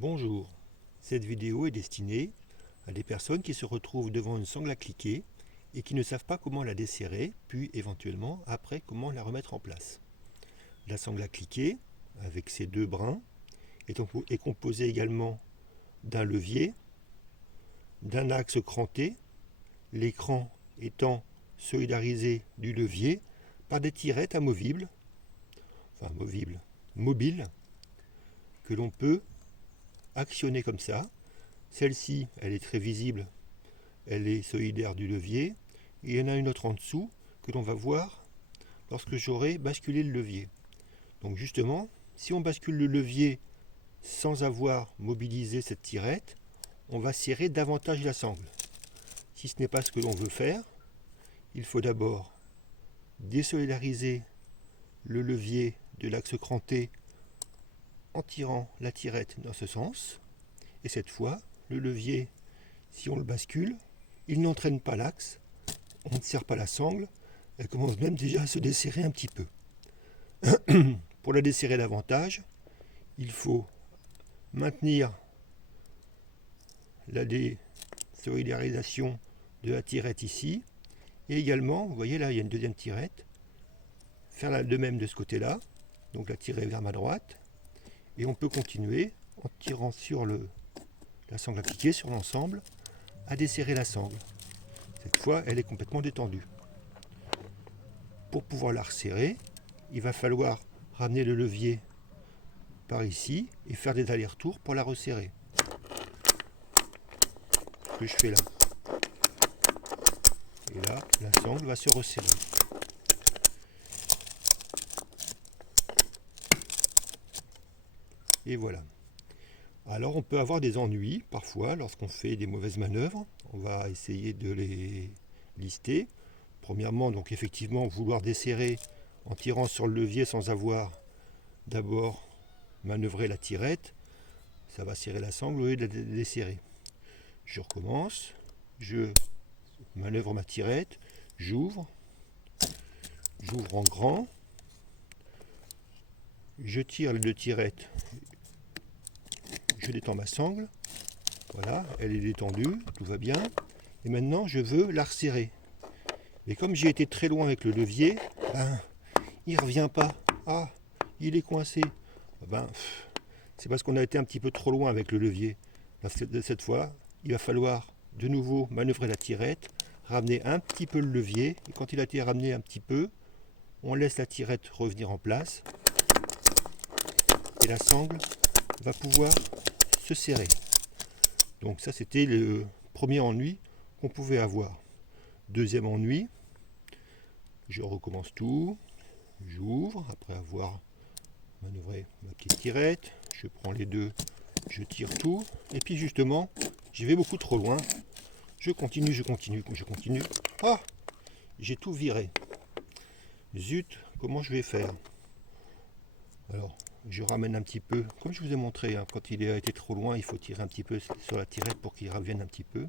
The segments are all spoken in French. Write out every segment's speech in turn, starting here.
Bonjour, cette vidéo est destinée à des personnes qui se retrouvent devant une sangle à cliquer et qui ne savent pas comment la desserrer, puis éventuellement après comment la remettre en place. La sangle à cliquer, avec ses deux brins, est composée également d'un levier, d'un axe cranté, l'écran étant solidarisé du levier par des tirettes amovibles, mobiles, que l'on peut actionner comme ça. Celle-ci, elle est très visible, elle est solidaire du levier, et il y en a une autre en dessous que l'on va voir lorsque j'aurai basculé le levier. Donc justement, si on bascule le levier sans avoir mobilisé cette tirette, on va serrer davantage la sangle. Si ce n'est pas ce que l'on veut faire, il faut d'abord désolidariser le levier de l'axe cranté en tirant la tirette dans ce sens. Et cette fois, le levier, si on le bascule, il n'entraîne pas l'axe, on ne serre pas la sangle, elle commence même déjà à se desserrer un petit peu. Pour la desserrer davantage, il faut maintenir la désolidarisation de la tirette ici, et également, vous voyez là, il y a une deuxième tirette, faire de même de ce côté-là, donc la tirer vers ma droite, et on peut continuer en tirant sur la sangle appliquée sur l'ensemble, à desserrer la sangle. Cette fois, elle est complètement détendue. Pour pouvoir la resserrer, il va falloir ramener le levier par ici et faire des allers-retours pour la resserrer. Ce que je fais là. Et là, la sangle va se resserrer. Et voilà. Alors on peut avoir des ennuis parfois lorsqu'on fait des mauvaises manœuvres. On va essayer de les lister. Premièrement, donc effectivement, vouloir desserrer en tirant sur le levier sans avoir d'abord manœuvré la tirette, ça va serrer la sangle au lieu de la desserrer. Je recommence, je manœuvre ma tirette, j'ouvre en grand, je tire les deux tirettes, je détends ma sangle, voilà, elle est détendue, tout va bien, et maintenant je veux la resserrer. Mais comme j'ai été très loin avec le levier, il ne revient pas. Ah, il est coincé. C'est parce qu'on a été un petit peu trop loin avec le levier. Cette fois, il va falloir de nouveau manœuvrer la tirette, ramener un petit peu le levier, et quand il a été ramené un petit peu, on laisse la tirette revenir en place, et la sangle va pouvoir se serrer. Donc ça, c'était le premier ennui qu'on pouvait avoir. Deuxième ennui, je recommence tout, j'ouvre, après avoir manœuvré ma petite tirette, je prends les deux, je tire tout, et puis justement, j'y vais beaucoup trop loin, je continue. Ah, j'ai tout viré. Zut, comment je vais faire? Alors, je ramène un petit peu, comme je vous ai montré, quand il a été trop loin, il faut tirer un petit peu sur la tirette pour qu'il revienne un petit peu.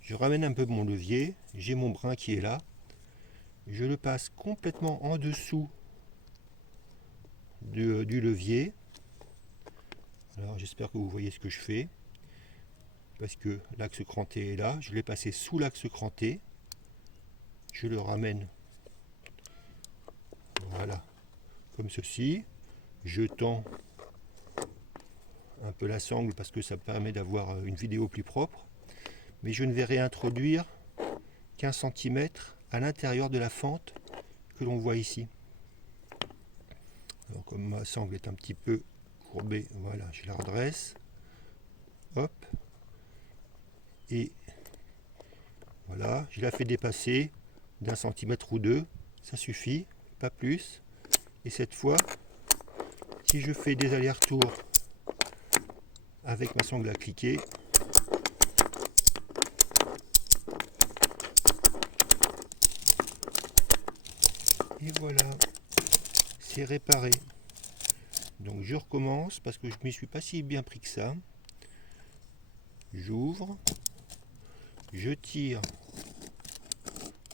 Je ramène un peu mon levier, j'ai mon brin qui est là, je le passe complètement en dessous du levier. Alors j'espère que vous voyez ce que je fais, parce que l'axe cranté est là, je l'ai passé sous l'axe cranté, je le ramène, voilà, comme ceci, je tends un peu la sangle parce que ça me permet d'avoir une vidéo plus propre, mais je ne vais réintroduire qu'1 cm à l'intérieur de la fente que l'on voit ici. Alors comme ma sangle est un petit peu courbée, voilà, je la redresse, hop, et voilà, je la fais dépasser d'1 centimètre ou deux, ça suffit, pas plus. Et cette fois, si je fais des allers-retours avec ma sangle à cliquer, et voilà, c'est réparé. Donc je recommence parce que je ne m'y suis pas si bien pris que ça. J'ouvre, je tire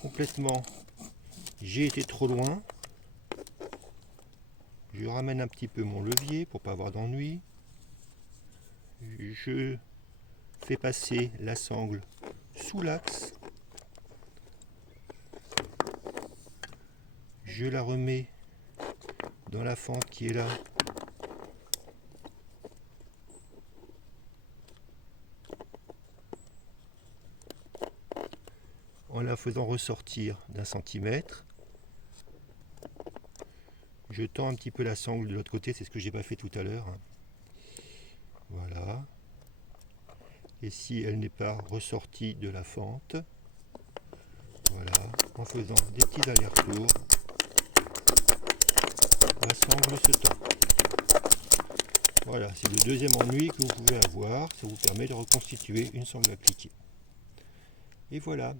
complètement, j'ai été trop loin, je ramène un petit peu mon levier pour pas avoir d'ennui, je fais passer la sangle sous l'axe. Je la remets dans la fente qui est là. En la faisant ressortir d'1 cm. Je tends un petit peu la sangle de l'autre côté, c'est ce que j'ai pas fait tout à l'heure. Voilà. Et si elle n'est pas ressortie de la fente, voilà, en faisant des petits allers-retours, la sangle se tend. Voilà, c'est le deuxième ennui que vous pouvez avoir, ça vous permet de reconstituer une sangle appliquée. Et voilà.